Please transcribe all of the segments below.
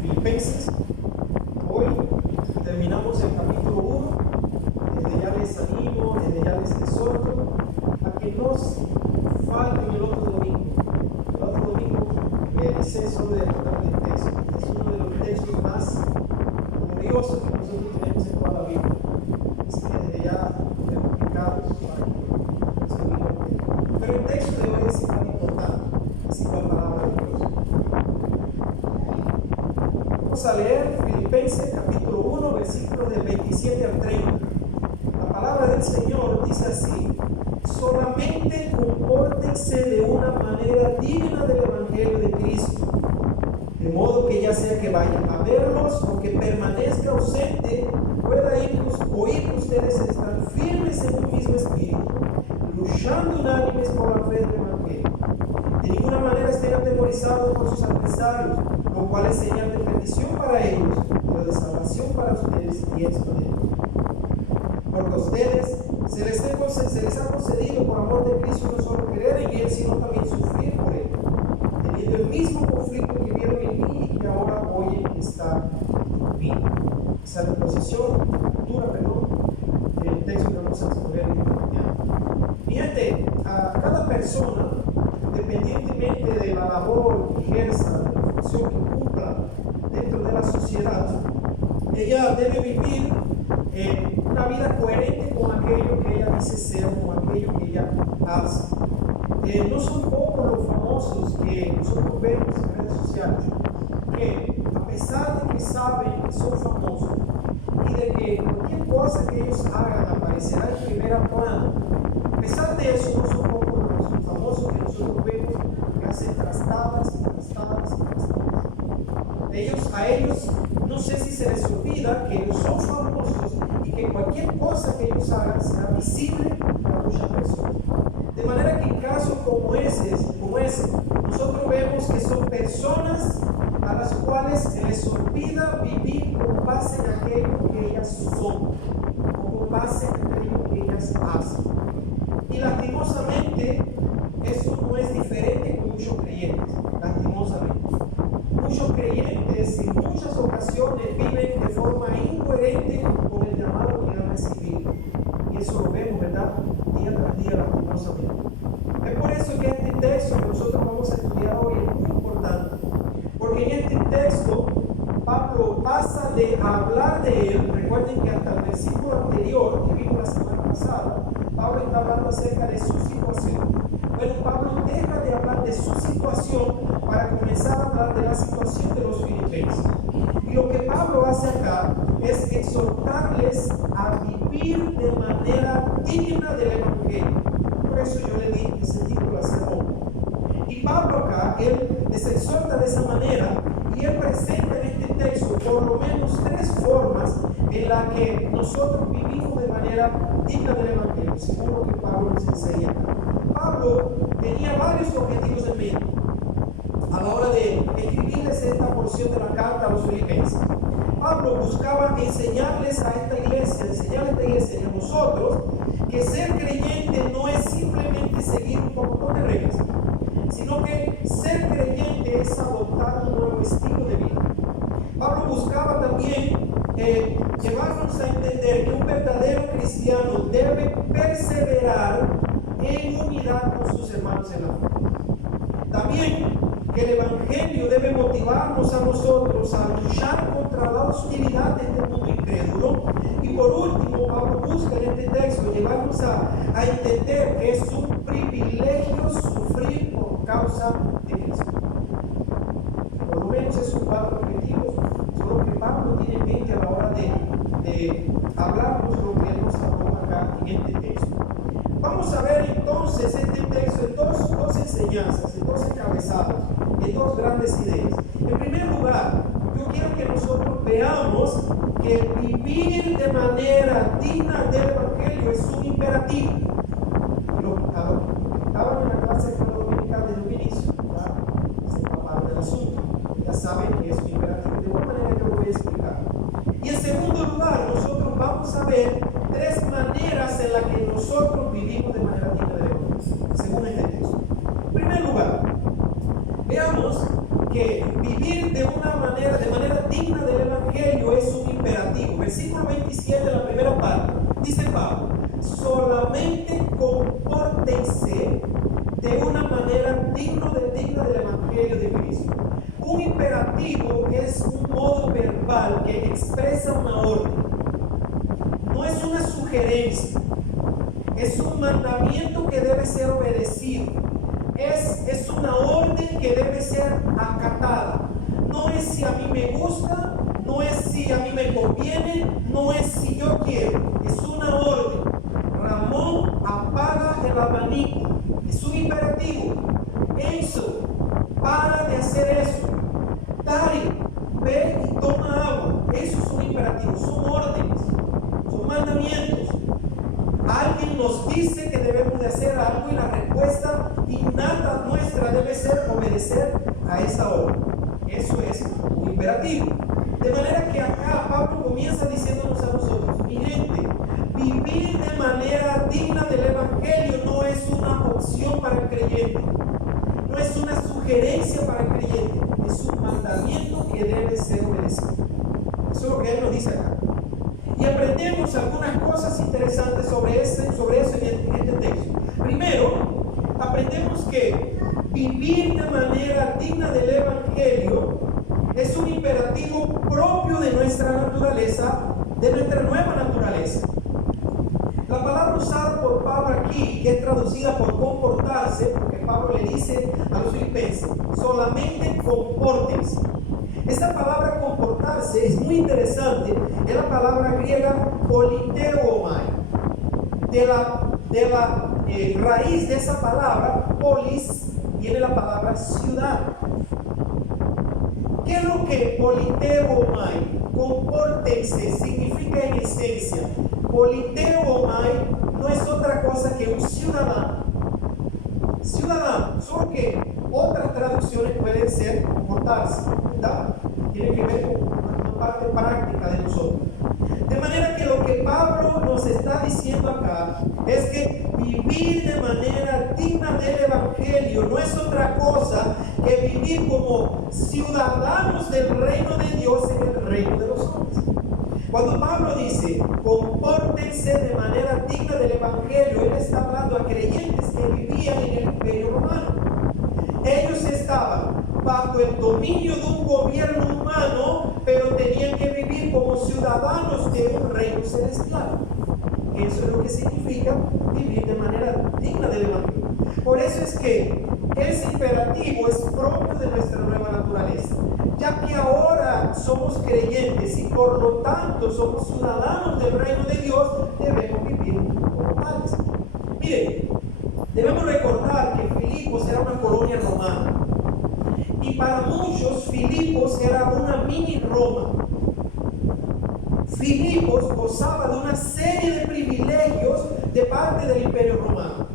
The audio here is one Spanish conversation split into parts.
Filipenses. Hoy terminamos el capítulo 1. Desde ya les animo, desde ya les exhorto a que nos falten el otro domingo. El otro domingo es solo de recordar el texto. Es uno de los textos más gloriosos que nosotros tenemos en toda la Biblia. Así que desde ya les explicados para que nos olvidemos. Pero el texto de hoy es igual importante, es igual palabra de Dios. Vamos a leer Filipenses capítulo 1, versículos del 27 al 30. La palabra del Señor dice así: solamente compórtense de una manera digna del Evangelio de Cristo, de modo que ya sea que vayan a verlos o que permanezca ausente, pueda oír que ustedes están firmes en un mismo espíritu, luchando unánimes por la fe del Evangelio. De ninguna manera estén atemorizados por sus adversarios, lo cual es señal de perdición para ellos, pero de salvación para ustedes, y esto de Dios. Porque a ustedes se les ha concedido por amor de Cristo no solo creer en Él, sino también sufrir por Él, teniendo el mismo conflicto que vieron en mí y que ahora oyen está en mí. Esa es la posición dura, del texto que vamos a exponer en mañana. Fíjate, a cada persona, independientemente de la labor que ejerza, de la función que cumpla dentro de la sociedad, ella debe vivir una vida coherente con aquello que ella dice ser, con aquello que ella hace. No son pocos los famosos que nosotros vemos en redes sociales, que a pesar de que saben que son famosos y de que cualquier cosa que ellos hagan aparecerá en primera plana, a pesar de eso, no son pocos los famosos que nosotros vemos que hacen trastadas. A ellos no sé si se les olvida que ellos son famosos y que cualquier cosa que ellos hagan será visible para muchas personas. De manera que en casos como ese, nosotros vemos que son personas a las cuales se les olvida vivir con base en aquello que ellas son o con base en aquello que ellas hacen. Y lastimosamente, eso no es diferente con muchos creyentes, lastimosamente. Muchos creyentes en muchas ocasiones viven de forma incoherente con el llamado que han recibido. Y eso lo vemos, ¿verdad? Día tras día, lastimosamente. Es por eso que este texto que nosotros vamos a estudiar hoy es muy importante. Porque en este texto, Pablo pasa de hablar de él. Recuerden que hasta el versículo anterior, que vimos la semana pasada, Pablo está hablando acerca de su situación. Bueno, Pablo deja de hablar de su situación para comenzar a hablar de la situación de los filipenses. Y lo que Pablo hace acá es exhortarles a vivir de manera digna del Evangelio. Por eso yo le di ese título a sermón. Y Pablo acá, él les exhorta de esa manera y él presenta en este texto por lo menos tres formas en las que nosotros vivimos de manera digna del Evangelio, según lo que Pablo nos enseña acá. Pablo tenía varios objetivos en mente a la hora de escribirles esta porción de la carta a los filipenses. Pablo buscaba enseñarles a esta iglesia y a nosotros, que ser creyente no es simplemente seguir un poco de reglas, sino que ser creyente es adoptar un nuevo estilo de vida. Pablo buscaba también llevarnos a entender que un verdadero cristiano debe perseverar en unidad con sus hermanos en la fe. También que el Evangelio debe motivarnos a nosotros a luchar contra la hostilidad de este mundo incrédulo. Y por último, Pablo busca en este texto llevarnos a entender que es un privilegio sufrir por causa de Cristo. Por lo menos esos cuatro objetivos son los que Pablo tiene en mente a la hora de hablarnos lo que él nos habló acá en este texto. Vamos a ver entonces este texto en dos enseñanzas, en dos encabezados, en dos grandes ideas. En primer lugar, yo quiero que nosotros veamos que vivir de manera digna del Evangelio es un imperativo. Los que estaban en la clase de escuela dominical desde un inicio, se empaparon del asunto. Ya saben que es un imperativo. De igual manera yo lo voy a explicar. Y en segundo lugar, nosotros vamos a ver tres maneras en las que nosotros vivimos de manera digna del Evangelio, según este texto. En primer lugar, veamos que vivir de una manera digna del Evangelio es un imperativo. Versículo 27, la primera parte, dice Pablo: solamente compórtense de una manera digna del Evangelio de Cristo. Un imperativo es un modo verbal que expresa una orden. No es una sugerencia, es un mandamiento que debe ser obedecido. Es una orden que debe ser acatada. No es si a mí me gusta, no es si a mí me conviene, no es si yo quiero. Es una orden. Ramón, apaga el abanico. Es un imperativo. Enzo, para de hacer eso. Dario, ve y toma agua. Eso es un imperativo. Son órdenes, son mandamientos. Alguien nos dice que debemos de hacer algo y la respuesta innata nuestra debe ser obedecer a esa orden. Eso es un imperativo. De manera que acá Pablo comienza diciéndonos a nosotros: mi gente, vivir de manera digna del Evangelio no es una opción para el creyente, no es una sugerencia para el creyente, es un mandamiento que debe ser obedecido. Eso es lo que él nos dice acá. Y aprendemos algunas cosas interesantes sobre eso en este texto. Primero, aprendemos que vivir de manera digna del Evangelio es un imperativo propio de nuestra naturaleza, de nuestra nueva naturaleza. La palabra usada por Pablo aquí, que es traducida por comportarse, porque Pablo le dice a los filipenses: solamente compórtense. Esta palabra comportarse es muy interesante. Es la palabra griega politeomai. De la raíz de esa palabra, polis, viene la palabra ciudad. ¿Qué es lo que politeomai, compórtense, significa en esencia? Politeomai no es otra cosa que un ciudadano. Ciudadano, solo que otras traducciones pueden ser comportarse, ¿verdad? Tiene que ver con una parte práctica de nosotros. De manera que lo que Pablo nos está diciendo acá es que vivir de manera digna del Evangelio no es otra cosa que vivir como ciudadanos del reino de Dios en el reino de los hombres. Cuando Pablo dice compórtense de manera digna del Evangelio, él está hablando a creyentes que vivían en el Imperio Romano. Ellos estaban bajo el dominio de un gobierno humano, pero tenían que vivir como ciudadanos de un reino celestial. Eso es lo que significa vivir de manera digna del Evangelio. Por eso es que ese imperativo es propio de nuestra nueva naturaleza, ya que ahora somos creyentes y por lo tanto somos ciudadanos del reino de Dios, debemos vivir como tales. Miren, debemos recordar que Filipos era una colonia romana y para muchos Filipos era una mini Roma. Filipos gozaba de una serie de privilegios de parte del Imperio Romano.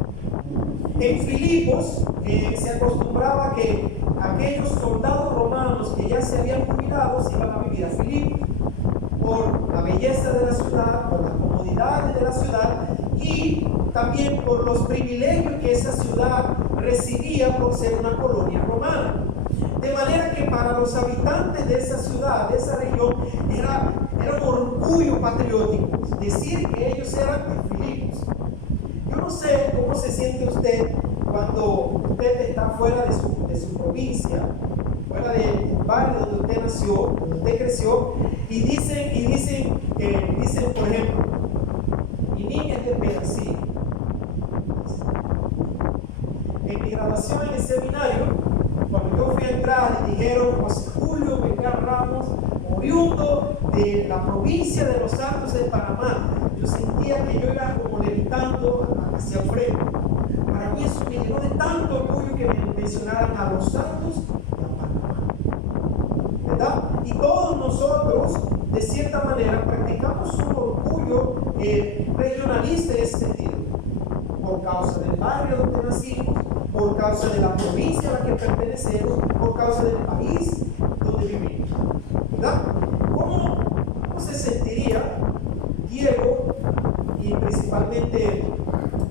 En Filipos se acostumbraba que aquellos soldados romanos que ya se habían jubilado se iban a vivir a Filipos por la belleza de la ciudad, por las comodidades de la ciudad y también por los privilegios que esa ciudad recibía por ser una colonia romana. De manera que para los habitantes de esa ciudad, de esa región, era un orgullo patriótico decir que ellos eran de Filipos. Yo no sé cómo se siente usted cuando usted está fuera de su provincia, fuera del barrio donde usted nació, donde usted creció, y dicen, por ejemplo, mi niña es de Pedacito. En mi graduación en el seminario, cuando yo fui a entrar, dijeron José Julio Becar Ramos, oriundo de la provincia de Los Santos de Panamá. Yo sentía que yo iba como levitando hacia el frente. Para mí eso me llenó de tanto orgullo que me mencionaran a Los Santos y a Panamá, ¿verdad? Y todos nosotros, de cierta manera, practicamos un orgullo regionalista en ese sentido, por causa del barrio donde nacimos, por causa de la provincia a la que pertenecemos, por causa del país donde vivimos, ¿verdad? ¿Cómo se sentiría Diego y principalmente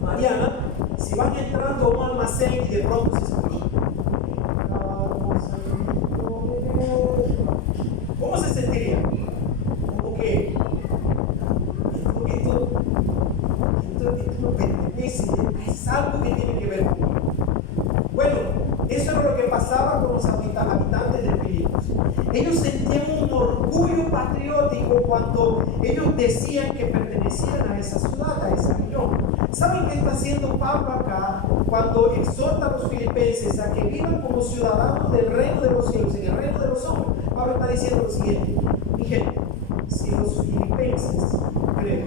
Mariana si van entrando a un almacén y de pronto se escucha? ¿Cómo se Ellos sentían un orgullo patriótico cuando ellos decían que pertenecían a esa ciudad, a esa región. ¿Saben qué está haciendo Pablo acá cuando exhorta a los filipenses a que vivan como ciudadanos del reino de los cielos, en el reino de los hombres? Pablo está diciendo lo siguiente: mi gente, si los filipenses, creo,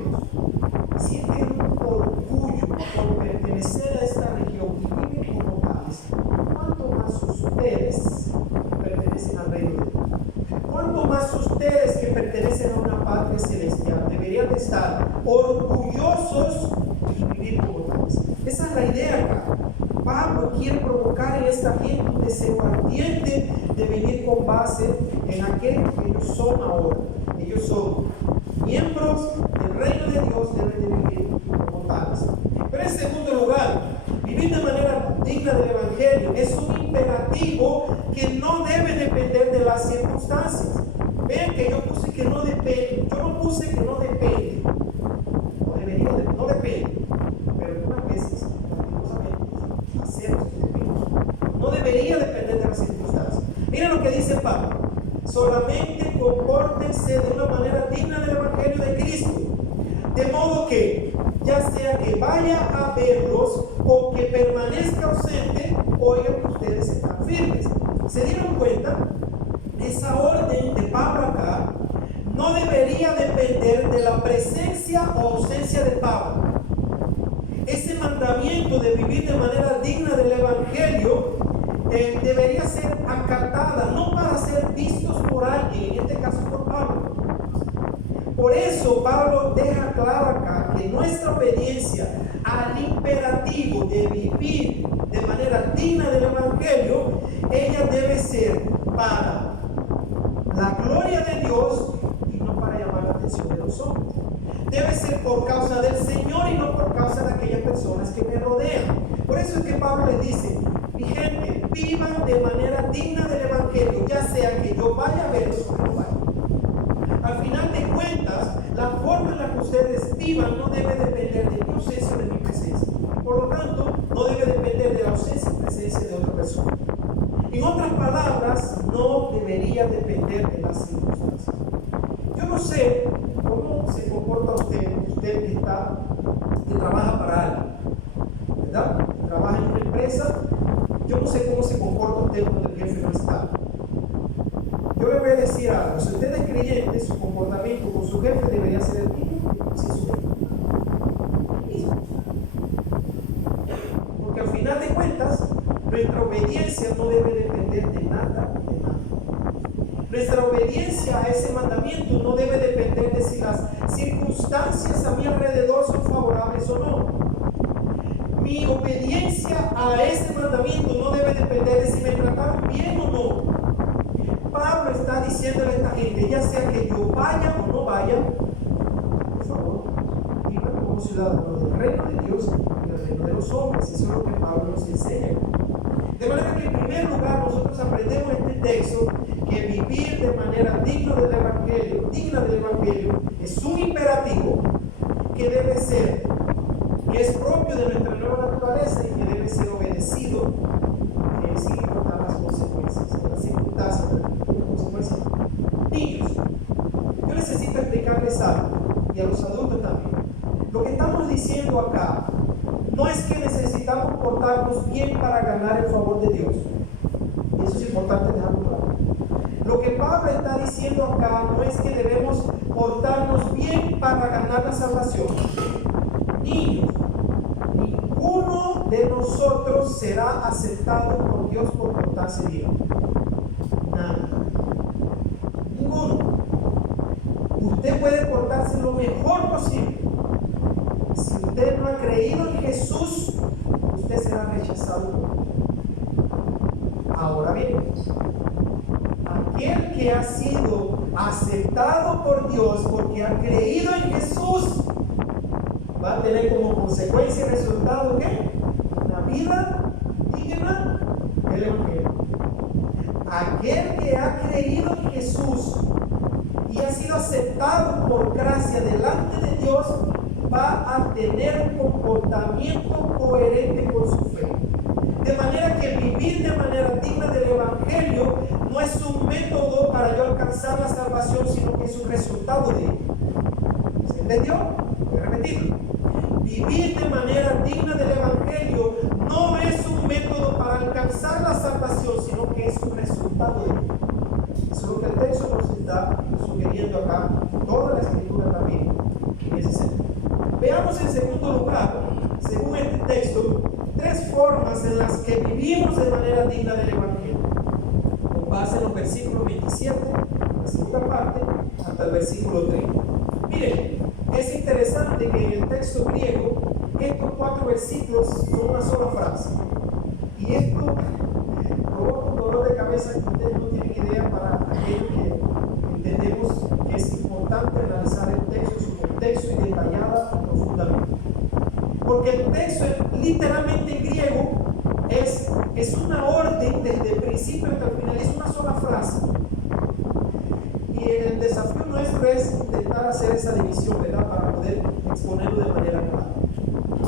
sienten un orgullo por pertenecer a esta región y viven como tales, ¿cuánto más ustedes pertenecen al reino de Dios? ¿Cuánto más ustedes que pertenecen a una patria celestial deberían de estar orgullosos y vivir como tales? Esa es la idea acá. Pablo quiere provocar en esta gente un deseo ardiente de vivir con base en aquel que ellos son ahora. Ellos son miembros del reino de Dios, deben de vivir como tales. Pero en segundo lugar, vivir de manera digna del Evangelio es un imperativo que no debe depender de las circunstancias. Vean que yo puse que no depende. Yo no puse que no depende. O debería de, no depende. Pero algunas veces, lastimosamente, hacemos que depende. No debería depender de las circunstancias. Mira lo que dice Pablo: solamente compórtense de una manera digna del Evangelio de Cristo, de modo que, ya sea que vaya a verlos o que permanezca ausente, oigan que ustedes están firmes. ¿Se dieron cuenta? Esa orden de Pablo acá no debería depender de la presencia o ausencia de Pablo. Ese mandamiento de vivir de manera digna del Evangelio debería ser acatada, no para ser vistos por alguien, en este caso por Pablo. Por eso Pablo deja claro acá que nuestra obediencia al imperativo de vivir de manera digna del Evangelio, ella debe ser para la gloria de Dios y no para llamar la atención de los hombres. Debe ser por causa del Señor y no por causa de aquellas personas que me rodean. Por eso es que Pablo les dice: mi gente, vivan de manera digna del Evangelio, ya sea que yo vaya a verlos o que no vaya. Al final de cuentas, la forma en la que ustedes vivan no debe depender de mi ausencia o de mi presencia. Por lo tanto, no debe depender de la ausencia y presencia de otra persona. En otras palabras, no debería depender de las circunstancias. Yo no sé cómo se comporta usted que trabaja para alguien, ¿verdad? Trabaja en una empresa. Yo no sé cómo se comporta usted cuando el jefe no está. Yo le voy a decir algo: si usted es creyente, su comportamiento con su jefe debería ser el mismo que sin su jefe. Porque al final de cuentas, nuestra obediencia no debe depender de nada y de nada. Nuestra obediencia a ese mandamiento no debe depender de si las circunstancias a mi alrededor son favorables o no. Mi obediencia a ese mandamiento no debe depender de si me trataron bien o no. Pablo está diciéndole a esta gente, ya sea que yo vaya o no vaya, por favor, vivan como ciudadanos del reino de Dios y del reino de los hombres. Eso es lo que Pablo nos enseña. De manera que en primer lugar nosotros aprendemos en este texto que vivir de manera digna del Evangelio es un imperativo que debe ser, que es propio de nuestra nueva naturaleza y que debe ser obedecido sin importar las consecuencias, las circunstancias, las consecuencias. Niños, yo necesito explicarles algo, y a los adultos también. Lo que estamos diciendo acá no es que necesitamos portarnos bien para ganar el favor de Dios. Y eso es importante dejarlo claro. Lo que Pablo está diciendo acá no es que debemos portarnos bien para ganar la salvación. Niños, ninguno de nosotros será aceptado por Dios por portarse bien. Nada. Ninguno. Usted puede portarse lo mejor posible. Si usted no ha creído en Jesús, usted será rechazado por Dios. Ahora bien, aquel que ha sido aceptado por Dios porque ha creído en Jesús va a tener como consecuencia y resultado ¿qué? Una vida digna del Evangelio. Aquel que ha creído en Jesús y ha sido aceptado por gracia delante de Dios va a tener un comportamiento coherente con su fe. De manera que vivir de manera digna del Evangelio no es un método para yo alcanzar la salvación, sino que es un resultado de ella. ¿Se entendió? Voy a repetirlo. Vivir de manera digna del Evangelio no es un método para alcanzar la salvación, sino que es un resultado de ella. Eso es lo que el texto nos está sugiriendo acá, toda la escritura también, en ese sentido. Veamos en segundo lugar, según este texto, tres formas en las que vivimos de manera digna del Evangelio, con base en los versículos 27, la segunda parte, hasta el versículo 30. Miren, es interesante que en el texto griego estos 4 versículos son una sola frase. Y esto provoca un dolor de cabeza que ustedes no tienen idea para aquellos que entendemos que es importante analizar el texto, su contexto y detallarla profundamente. Porque el texto literalmente en griego es una orden desde el principio hasta el final, es una sola frase. Y el desafío nuestro es intentar hacer esa división, ¿verdad? Para poder exponerlo de manera clara.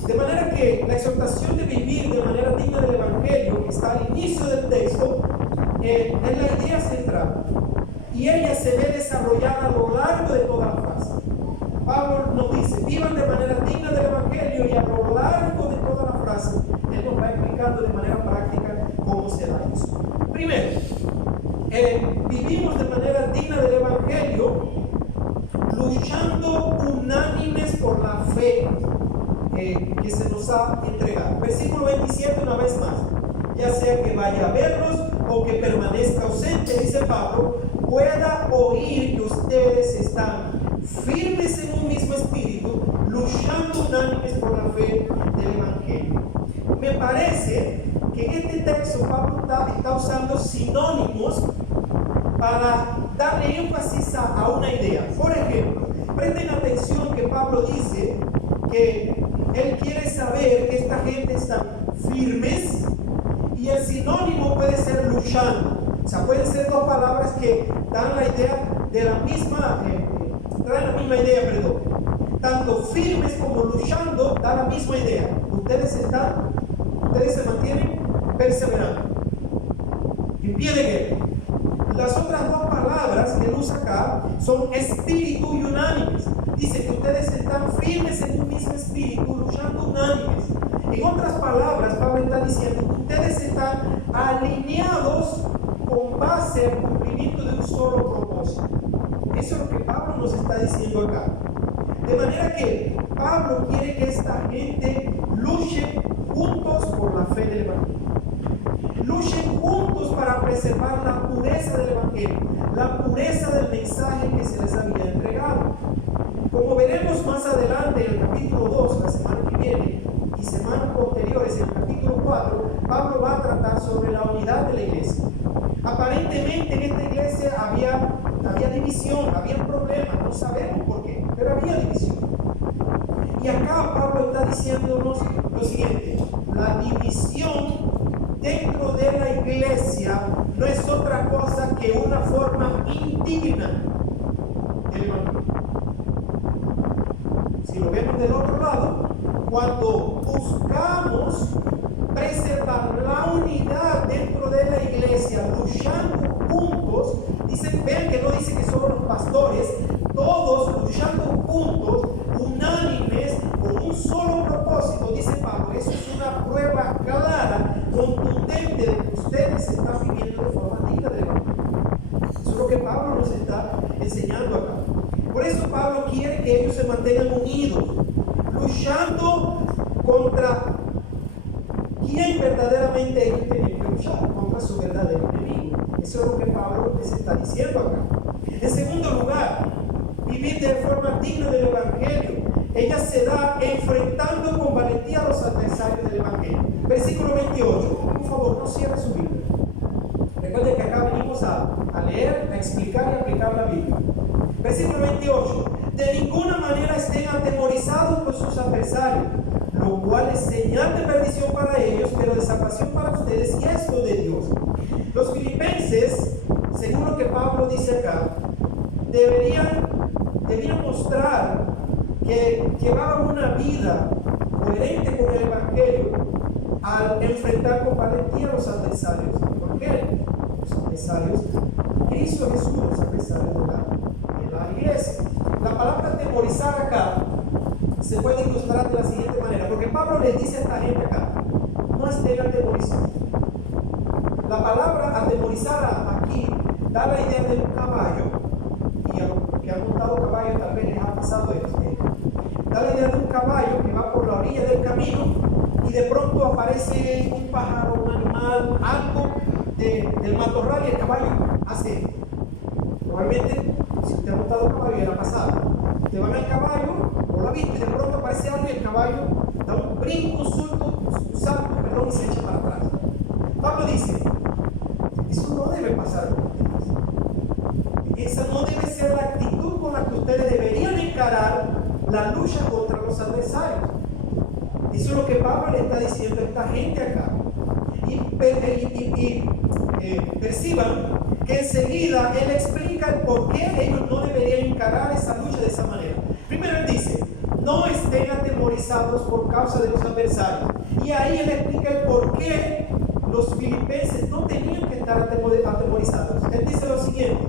De manera que la exhortación de vivir de manera digna del Evangelio, que está al inicio del texto, es la idea central. Y ella se ve desarrollada a lo largo de toda la frase. Pablo nos dice, vivan de manera digna del Evangelio, y a lo largo de toda la frase, él nos va explicando de manera práctica cómo se da eso. Primero, vivimos de manera digna del Evangelio, luchando unánimes por la fe que se nos ha entregado. Versículo 27, una vez más. Ya sea que vaya a verlos o que permanezca ausente, dice Pablo, pueda oír que ustedes están firmes en un mismo espíritu, luchando unánimes por la fe del Evangelio. Me parece que en este texto Pablo está usando sinónimos para darle énfasis a una idea. Por ejemplo, presten atención que Pablo dice que él quiere saber que esta gente está firmes, y el sinónimo puede ser luchando. O sea, pueden ser dos palabras que dan la idea de la misma, traen la misma idea, perdón. Tanto firmes como luchando da la misma idea. Ustedes se mantienen perseverando, en pie de guerra. Las otras dos palabras que él usa acá son espíritu y unánimes. Dice que ustedes están firmes en un mismo espíritu, luchando unánimes. En otras palabras, Pablo está diciendo que ustedes están alineados con base al cumplimiento de un solo propósito. Eso es lo que Pablo nos está diciendo acá. De manera que Pablo quiere que esta gente luche juntos por la fe del Evangelio. Luchen juntos para preservar la pureza del Evangelio, la pureza del mensaje que se les había entregado. Como veremos más adelante en el capítulo 2, la semana que viene, y semanas posteriores, en el capítulo 4, Pablo va a tratar sobre la unidad de la iglesia. Aparentemente en esta iglesia había división, había problemas, no sabemos por qué, pero había división. Y acá Pablo está diciéndonos lo siguiente: la división dentro de la iglesia no es otra cosa que una forma indigna del Evangelio. Si lo vemos del otro lado, cuando buscamos preservar la unidad dentro de la iglesia, luchando juntos, vean que no dice que solo los pastores, todos luchando juntos, unánimes, con un solo propósito, dice Pablo. Eso es una prueba clara, contundente de que ustedes están viviendo de forma digna del Evangelio. Eso es lo que Pablo nos está enseñando acá. Por eso Pablo quiere que ellos se mantengan unidos, luchando contra quien verdaderamente ellos tienen que luchar, contra su verdadero enemigo. Eso es lo que Pablo les está diciendo acá. En segundo lugar, vivir de forma digna del Evangelio. Ella se da enfrentando con valentía a los adversarios del Evangelio. Versículo 28. Por favor, no cierre su Biblia. Recuerden que acá venimos a leer, a explicar y a aplicar la Biblia. Versículo 28. De ninguna manera estén atemorizados por sus adversarios, lo cual es señal de perdición para ellos, pero de salvación para ustedes, y esto de Dios. Los filipenses, según lo que Pablo dice acá, deberían mostrar que llevaban una vida coherente con el Evangelio al enfrentar con valentía a los adversarios. ¿Por qué? Los adversarios, Cristo Jesús, los adversarios de la iglesia. La palabra atemorizar acá se puede ilustrar de la siguiente manera, porque Pablo les dice a esta gente acá, no estén atemorizados. La palabra atemorizar aquí da la idea de un caballo, y a los que han montado caballo tal vez les ha pasado esto. Da la idea de un caballo que va por la orilla del camino y de pronto aparece un pájaro, un animal, algo del matorral y el caballo hace esto. Normalmente, si usted ha montado caballo y la pasada, te van al caballo, o lo ha visto, y de pronto aparece algo y el caballo da un brinco, un salto, y se echa para atrás. Pablo dice, eso no debe pasar con ustedes. Esa no debe ser la actitud con la que ustedes deberían encarar la lucha contra los adversarios. Eso es lo que Pablo le está diciendo a esta gente acá. Y perciban que enseguida él explica el por qué ellos no deberían encarar esa lucha de esa manera. Primero él dice, no estén atemorizados por causa de los adversarios. Y ahí él explica el por qué los filipenses no tenían que estar atemorizados. Él dice lo siguiente,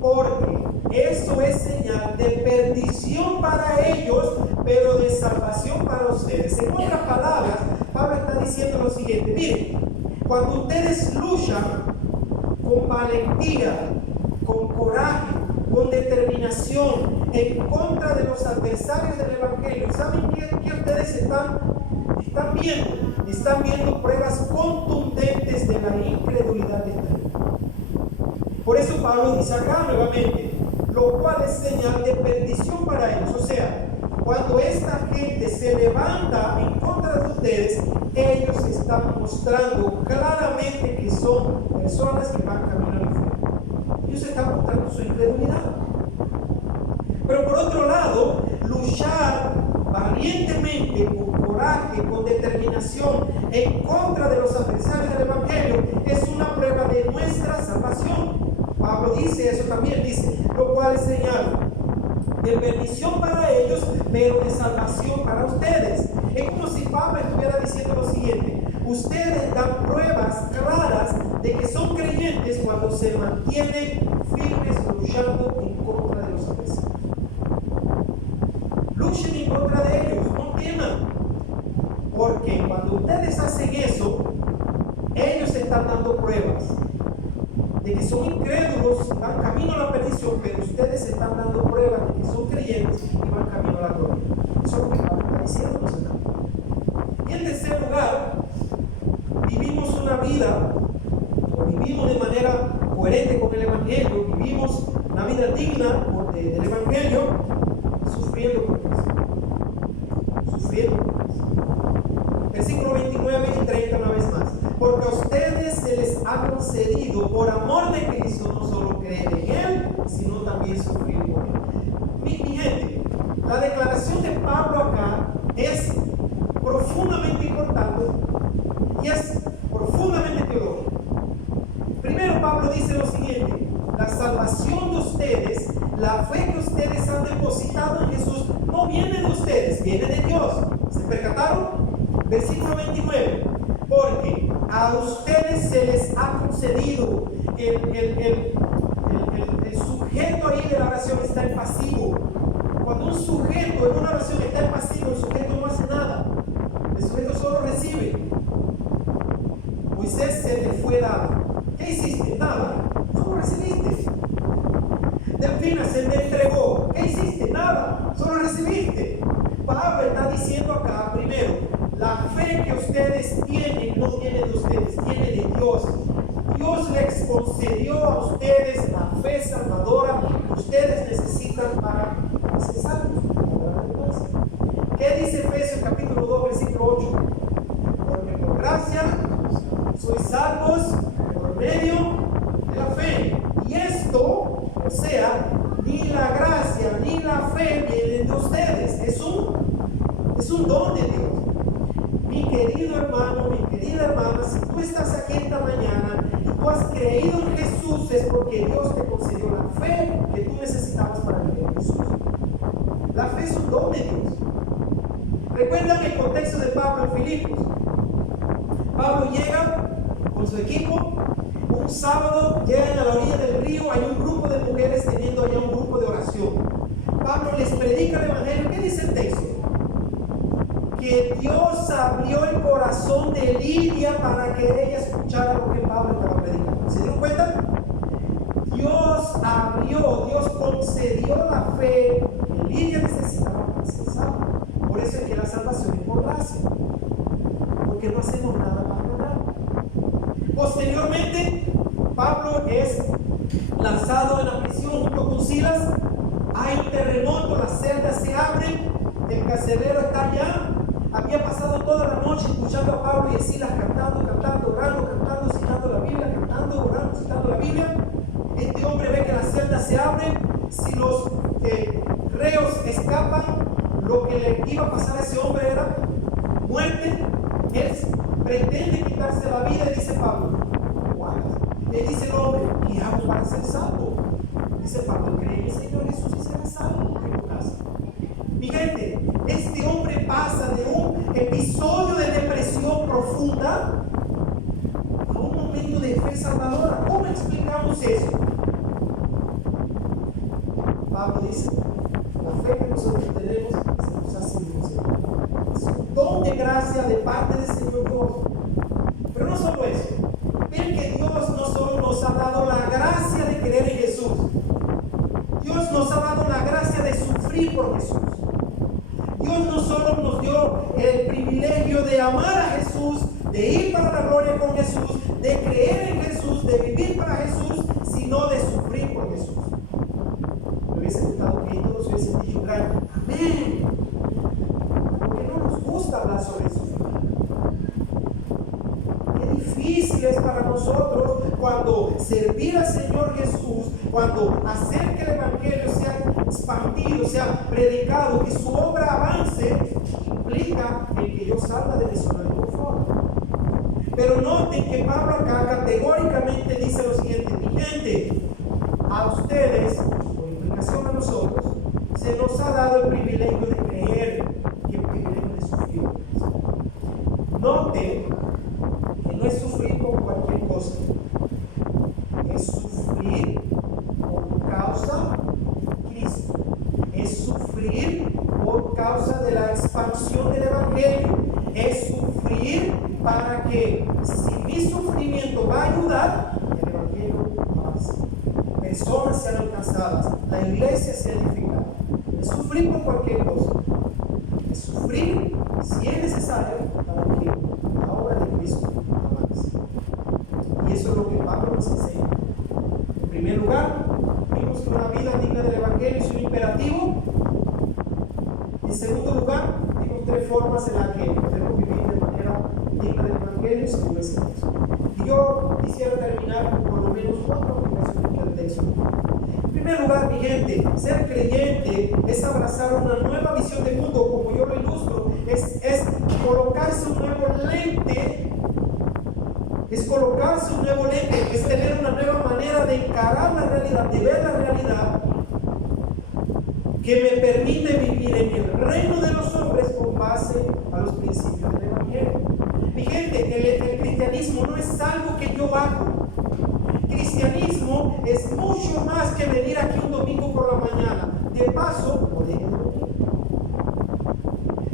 porque eso es señal de perdición para ellos, pero de salvación para ustedes. En otras palabras, Pablo está diciendo lo siguiente, miren, cuando ustedes luchan con valentía, con coraje, con determinación en contra de los adversarios del Evangelio, ¿saben qué ustedes están viendo? Están viendo pruebas contundentes de la incredulidad de esta gente. Por eso Pablo dice acá nuevamente, lo cual es señal de perdición para ellos. O sea, cuando esta gente se levanta en contra de ustedes, ellos están mostrando claramente que son personas que van camino al infierno. Ellos están mostrando su incredulidad. Pero por otro lado, luchar valientemente, con coraje, con determinación en contra de los adversarios del Evangelio es una prueba de nuestra salvación. Pablo dice eso también, dice, lo cual es señal de perdición para ellos, pero de salvación para ustedes. Es como si Pablo estuviera diciendo lo siguiente, ustedes dan pruebas claras de que son creyentes cuando se mantienen firmes luchando en contra de los adversarios. Luchen en contra de ellos, no teman, porque cuando ustedes hacen eso, ellos están dando pruebas de que son incrédulos, van camino a la perdición, pero ustedes están dando pruebas de que son creyentes y van camino a la gloria. Eso es lo que Pablo está diciendo, ¿no? Y en tercer lugar, vivimos una vida, o vivimos de manera coherente con el Evangelio, vivimos una vida digna del Evangelio, sufriendo por Cristo. Sufriendo por Cristo. Versículo 29 y 30 una vez más. Porque a ustedes se les ha concedido por amor de Cristo no solo creer en Él, sino también sufrir por Él. Mi gente, la declaración de Pablo acá es profundamente importante y es profundamente teológica. Primero Pablo dice lo siguiente, la salvación de ustedes, la fe que ustedes han depositado en Jesús, no viene de ustedes, viene de Dios. ¿Se percataron? Versículo 29. Porque a ustedes se les ha concedido, el sujeto ahí de la oración está en pasivo. Cuando un sujeto en una oración está en pasivo, el sujeto no hace nada. El sujeto solo recibe. Moisés se te fue dado. ¿Qué hiciste? Nada. Solo recibiste. Delfina se te entregó. ¿Qué hiciste? Nada. Solo recibiste. Pablo está diciendo acá, primero, la fe que ustedes tienen no viene de ustedes, viene de Dios. Dios les concedió a ustedes la fe salvadora que ustedes necesitan para ser salvos. ¿Qué dice Efesios capítulo 2, versículo 8? Porque por gracia sois salvos por medio de la fe. Y esto, o sea, ni la gracia ni la fe vienen de ustedes. Es un don de Dios. Mi querido hermano, mi querida hermana, si tú estás aquí esta mañana y tú has creído en Jesús, es porque Dios te concedió la fe que tú necesitabas para vivir en Jesús. La fe es un don de Dios. ¿Recuerdan el contexto de Pablo en Filipos? Pablo llega con con su equipo. Un sábado llegan a la orilla del río, hay un grupo de mujeres teniendo allá un grupo de oración. Pablo les predica el evangelio. ¿Qué dice el texto? Que Dios abrió el corazón de Lidia para que ella escuchara lo que Pablo estaba predicando. ¿Se dieron cuenta? Dios concedió la fe que Lidia necesitaba para ser salva. Por eso es que la salvación es por gracia, porque no hacemos nada para ganar. Posteriormente, Pablo es lanzado en la prisión junto con Silas. Hay un terremoto, las celdas se abren, el carcelero está allá. Había pasado toda la noche escuchando a Pablo y a Silas cantando, orando, citando la Biblia, cantando, orando, citando la Biblia. Este hombre ve que las celdas se abren. Si los reos escapan, lo que le iba a pasar a ese hombre era muerte. Él pretende quitarse la vida y dice Pablo, le dice el hombre, ¿qué hago para ser salvo? Dice Pablo, cree en el Señor Jesús y será salvo en tu casa. Mi gente, este hombre pasa de un episodio de depresión profunda a un momento de fe salvadora. ¿Cómo explicamos eso? Pablo dice, la fe que nosotros tenemos se nos hace miserable. Es un don de gracia de parte del Señor Dios. Pero no solo eso. Ven que Dios no solo nos ha dado la gracia de creer en Jesús. Dios nos ha dado la gracia de sufrir por Jesús. Dios no solo nos dio el privilegio de amar a Jesús, de ir para la gloria con Jesús, de creer en Jesús, de vivir para Jesús, sino de sufrir por Jesús. Me hubiese gustado que todos hubiesen dicho amén. Porque no nos gusta hablar sobre eso. Qué difícil es para nosotros cuando servir al Señor Jesús, cuando hacer que el Evangelio sea expandido, sea predicado, que su obra avance, implica el que yo salga de mi zona de confort. Pero noten que Pablo acá categóricamente dice lo siguiente: mi gente, a ustedes, por implicación a nosotros, se nos ha dado el privilegio de creer y el privilegio de sufrir. Noten que no es sufrir por cualquier cosa, es sufrir por causa de Cristo, es sufrir por causa de la expansión del Evangelio, es sufrir para que, si mi sufrimiento va a ayudar, el Evangelio avance, personas sean alcanzadas, la iglesia sea edificada. Es sufrir por cualquier cosa, es sufrir si es necesario para que la obra de Cristo avance. Y eso es lo que Pablo nos enseña. En primer lugar, vimos que una vida digna del Evangelio es un imperativo. En segundo lugar, vimos tres formas en las que podemos vivir de manera digna del Evangelio según ese texto. Y yo quisiera terminar con por lo menos 4 aplicaciones del texto. En primer lugar, mi gente, ser creyente es abrazar una nueva visión del mundo, como yo lo ilustro, es colocarse un nuevo lente. Es colocarse un nuevo lente, es tener una nueva manera de encarar la realidad, de ver la realidad, que me permite vivir en el reino de los hombres con base a los principios del Evangelio. Mi gente, el cristianismo no es algo que yo hago. Cristianismo es mucho más que venir aquí un domingo por la mañana. De paso, por el domingo.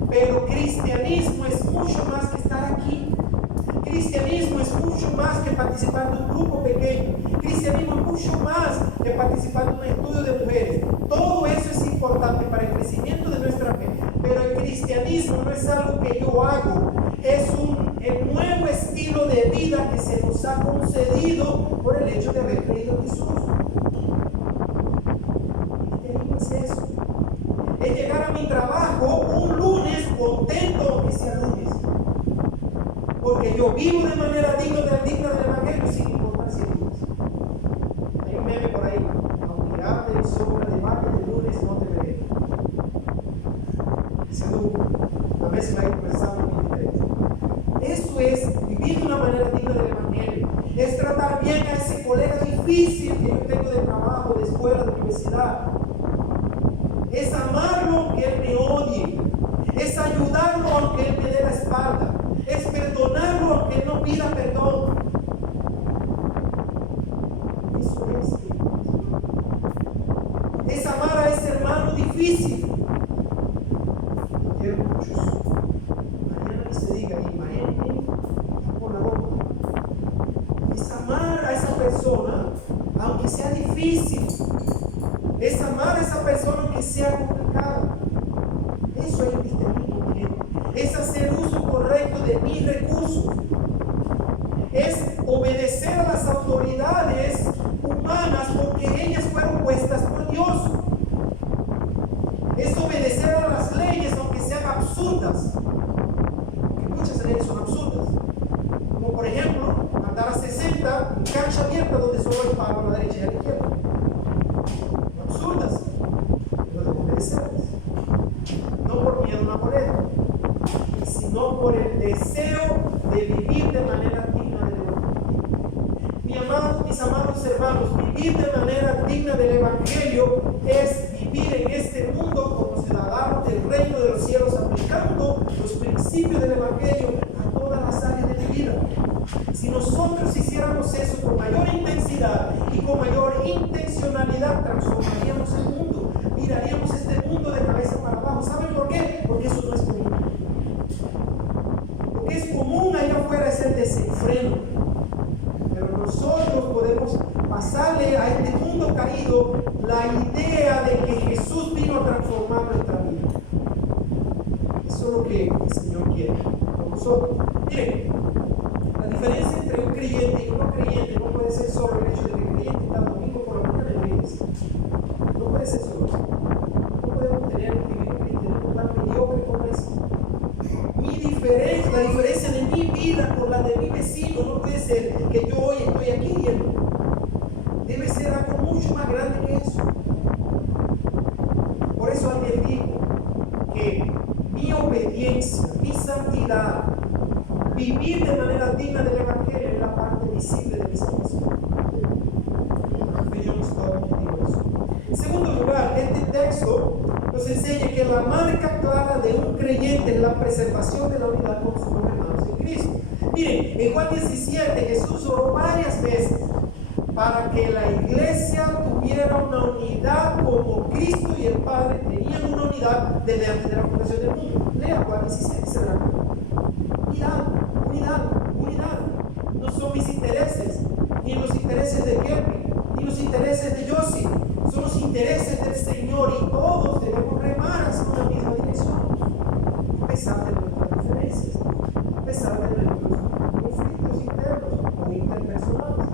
Pero cristianismo es mucho más que estar aquí. Cristianismo es mucho más que participar de un grupo pequeño. Cristianismo es mucho más que participar de un estudio de mujeres. Todo eso es importante para el crecimiento de nuestra fe. Pero el cristianismo no es algo que yo hago. Es el nuevo estilo de vida que se nos ha concedido por el hecho de haber creído en Jesús. El cristianismo es eso. Es llegar a mi trabajo un lunes contento aunque sea lunes. Porque yo vivo de manera digna del Evangelio sin importar si es lunes. Hay un meme por ahí: aunque hable en sombra de vaca de lunes, no te veré. A veces va a ir pensando muy diferente. Eso es vivir de una manera digna del Evangelio. Es tratar bien a ese colega difícil que yo tengo de trabajo, de escuela, de universidad. Es amarlo aunque él me odie. Es ayudarlo aunque él me dé la espalda. Es perdonarlo aunque él no pida perdón. difícil. Quiero muchos. Mañana que se diga, y María, por la boca. Es amar a esa persona, aunque sea difícil. Es amar a esa persona, aunque sea complicada. Eso es el cristianismo, gente. Es hacer uso correcto de mis recursos. Es obedecer a las autoridades humanas porque ellas fueron puestas por Dios. Es obedecer a las leyes aunque sean absurdas. Porque muchas leyes son absurdas. Como por ejemplo, andar a 60 en cancha abierta donde solo hay palo a la derecha y a la izquierda. Absurdas. Pero debo obedecerlas. No por miedo, no por esto, sino por el deseo de vivir de manera digna del Evangelio. Mis amados hermanos, vivir de manera digna del Evangelio es vivir en este mundo como ciudadanos del reino de los cielos, aplicando los principios del Evangelio a todas las áreas de mi vida. Si nosotros hiciéramos eso con mayor intensidad y con mayor intencionalidad, transformaríamos el mundo, miraríamos este mundo de cabeza para abajo. ¿Saben por qué? Porque eso no es común. Lo que es común allá afuera es el desenfreno. Pero nosotros podemos pasarle a este mundo caído la idea de que Jesús vino a transformar nuestra vida. Eso es lo que el Señor quiere con nosotros. Miren, la diferencia entre un creyente y un no creyente no puede ser solo el hecho de que el creyente está el domingo por la mañana en la iglesia. No puede ser solo eso. No podemos tener un individuo cristiano tan mediocre como ese. La diferencia de mi vida con la de mi vecino no puede ser que yo hoy estoy aquí y él no. Debe ser algo mucho más grande que eso. Por eso alguien dijo que mi obediencia, mi santidad, vivir de manera digna del Evangelio es la parte visible de mi salvación. Yo no estoy contigo eso. En segundo lugar, este texto nos enseña que la marca clara de un creyente es la preservación de la unidad con sus hermanos en Cristo. Miren, en Juan 17 Jesús oró varias veces para que la iglesia tuviera una unidad como Cristo y el Padre tenían una unidad desde antes de la fundación del mundo. Lea Juan 17 y se verá. Unidad, unidad, unidad. No son mis intereses, ni los intereses de Kevin, ni los intereses de Yossi. Son los intereses del Señor y todos debemos remar hacia una misma dirección. A pesar de nuestras diferencias, a pesar de nuestros conflictos internos o interpersonales.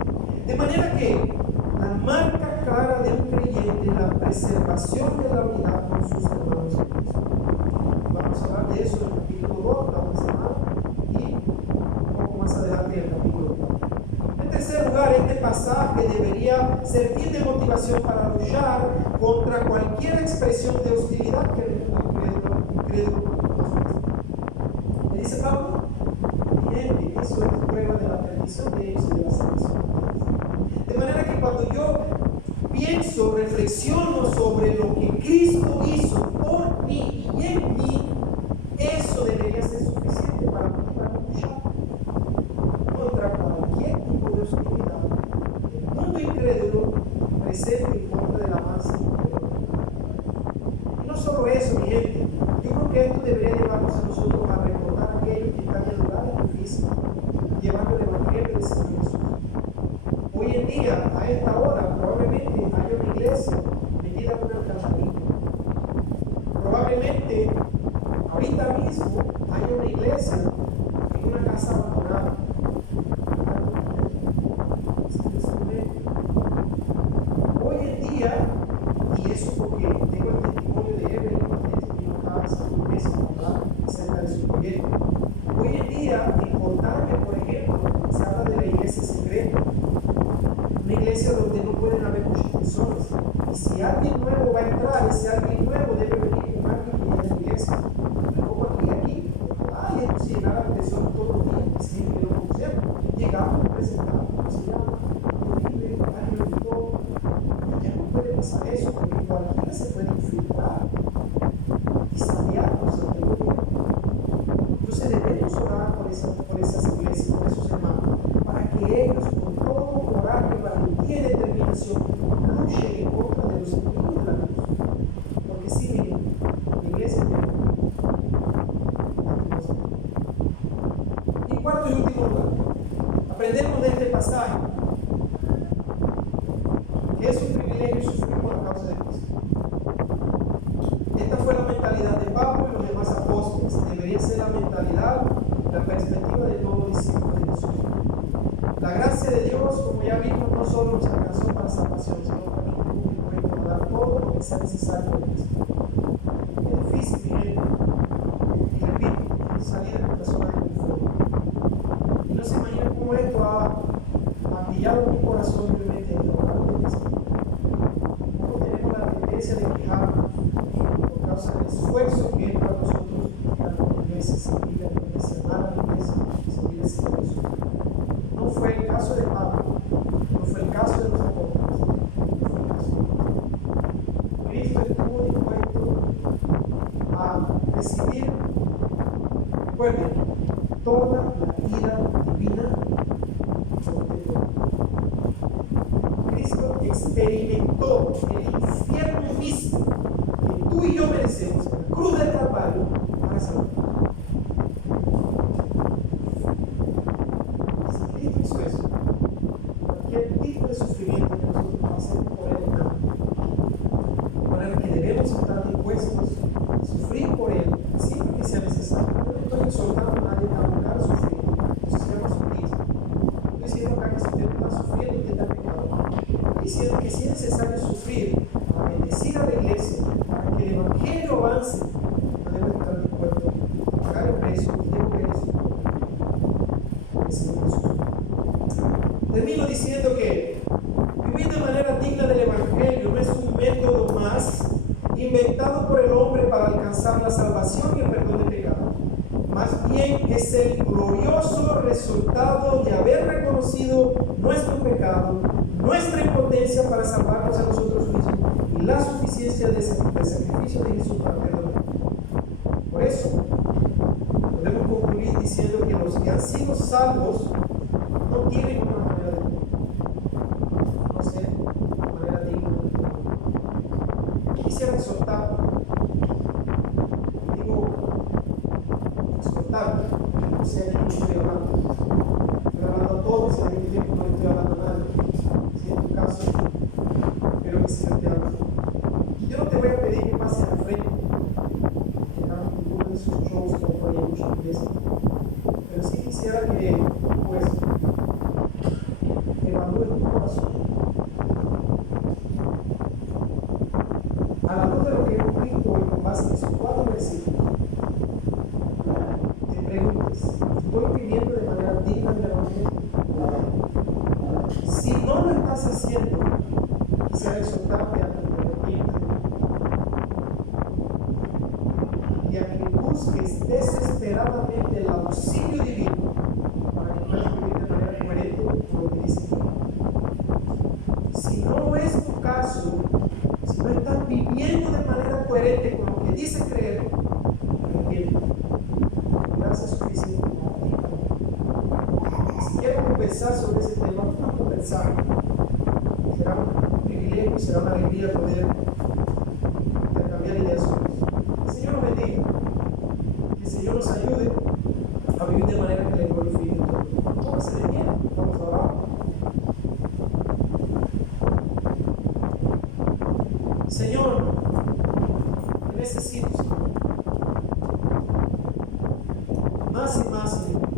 De manera que la marca clara de un creyente es la preservación de la unidad con sus hermanos en Cristo. Vamos a hablar de eso en el capítulo 2 la semana y un poco más adelante en el capítulo 4. En tercer lugar, este pasaje debería servir de motivación para luchar contra cualquier expresión de hostilidad que el incrédulo nos muestre. ¿Me dice Pablo? Gente, eso es prueba de la perdición de ellos y de la salvación. De manera que cuando yo pienso, reflexiono sobre lo que Cristo hizo por mí y en mí, eso debería ser suficiente para motivarme a luchar contra cualquier tipo de hostilidad. El mundo incrédulo presente en contra del avance interior. Y no solo eso, mi gente, yo creo que esto debería llevarnos a nosotros a recordar a aquellos que están en lugares difíciles, llevando el Evangelio del Señor Jesús. Hoy en día, a esta hora, probablemente haya una iglesia metida en una alcantarilla. Probablemente, ahorita mismo, haya una iglesia en una casa abandonada. Hoy en día, y eso porque tengo el testimonio de Evelyn, que vino acá hace un mes a hablar acerca de su proyecto. Hoy en día, en Portales, por ejemplo, se habla de la iglesia secreta. Una iglesia donde no pueden haber muchas personas. Y si alguien nuevo va a entrar, ese alguien nuevo debe venir con alguien que ya es la iglesia. Como aquí. Ay, esto sí, llegaba a personas todos los días, sí, que no conocemos. Llegamos, nos presentamos, se llama, vive, alguien lo invitó. Ya no puede pasar eso, porque cualquiera se puede infiltrar y saquearnos al gobierno. Entonces debemos orar por esas iglesias, por esos hermanos, para que ellos, con todo coraje, valentía y determinación, luchen en contra de los enemigos de la luz. Porque si que es un privilegio sufrir por la causa de Cristo. Esta fue la mentalidad de Pablo y los demás apóstoles. Debería ser la mentalidad, la perspectiva de todo discípulo de Jesús. La gracia de Dios, como ya vimos, no solo nos alcanzó para salvación, sino también puede dar todo lo que sea necesario en Cristo. Es difícil, mi gente, y repito, salir de nuestra zona de confort. Y no se imagina cómo esto ha pillado mi corazón y mi mente en cómo tenemos la tendencia de quejarnos por causa del esfuerzo que es para nosotros estar en la iglesia, servir a la iglesia, amar a la iglesia, servir a Dios. No fue el caso de Pablo, no fue el caso de los apóstoles, no fue el caso de Cristo. Estuvo dispuesto a recibir, recuerden, toda la ira divina sobre todo. Cristo experimentó el infierno mismo que tú y yo merecemos en la cruz del Calvario para salvarnos. Si Cristo hizo eso, cualquier tipo de sufrimiento que nosotros pasemos por Él, de manera que debemos estar dispuestos a sufrir por Él siempre que sea necesario. No estoy exhortando a nadie a buscar sufrir, eso se llama sufrir. Estoy diciendo acá que si usted está sufriendo, usted está pecado. Estoy diciendo que si es necesario sufrir para bendecir a la iglesia, para que el evangelio avance, debemos estar dispuestos a pagar el precio y devolver eso que se nos sufre. Termino diciendo que vivir de manera digna del evangelio no es un método más inventado por el hombre para alcanzar la salvación y el perdón de pecados. Más bien es el glorioso resultado de haber reconocido nuestro pecado, nuestra impotencia para salvarnos a nosotros mismos y la suficiencia del sacrificio de Jesús para perdonar. Por eso, podemos concluir diciendo que los que han sido salvos no tienen una manera de vivir, no sé, una manera digna de vivir. Quisiera exhortar, digo, exhortar, no sé a quién estoy hablando a todos, y al mismo tiempo no estoy hablando a nadie. Si en tu caso, espero que el Señor te hable. Yo no te voy a pedir que pases al frente, que hagas ninguno de sus shows como hay muchas veces, pero sí quisiera que, pues, evalúes tu corazón. A la luz de lo que hemos visto hoy, con base en esos 4 versículos, te preguntes, ¿estoy viviendo de manera digna del evangelio? Si no lo estás haciendo, quisiera exhortarte a que te arrepientas y a que busques desesperadamente el auxilio divino para que puedas vivir de manera coherente con lo que dice Dios. Si no es tu caso, si no estás viviendo de manera coherente con lo que dices creer, arrepiéntete. Gracias suficiente. Si quieres conversar sobre ese tema, vamos a conversar. Será un privilegio, será una alegría poder intercambiar ideas sobre eso. Que el Señor nos bendiga, que el Señor nos ayude a vivir de manera que le glorifique en todo. Póngase de pie, vamos a orar. Señor, te necesito, Señor. Más y más, Señor.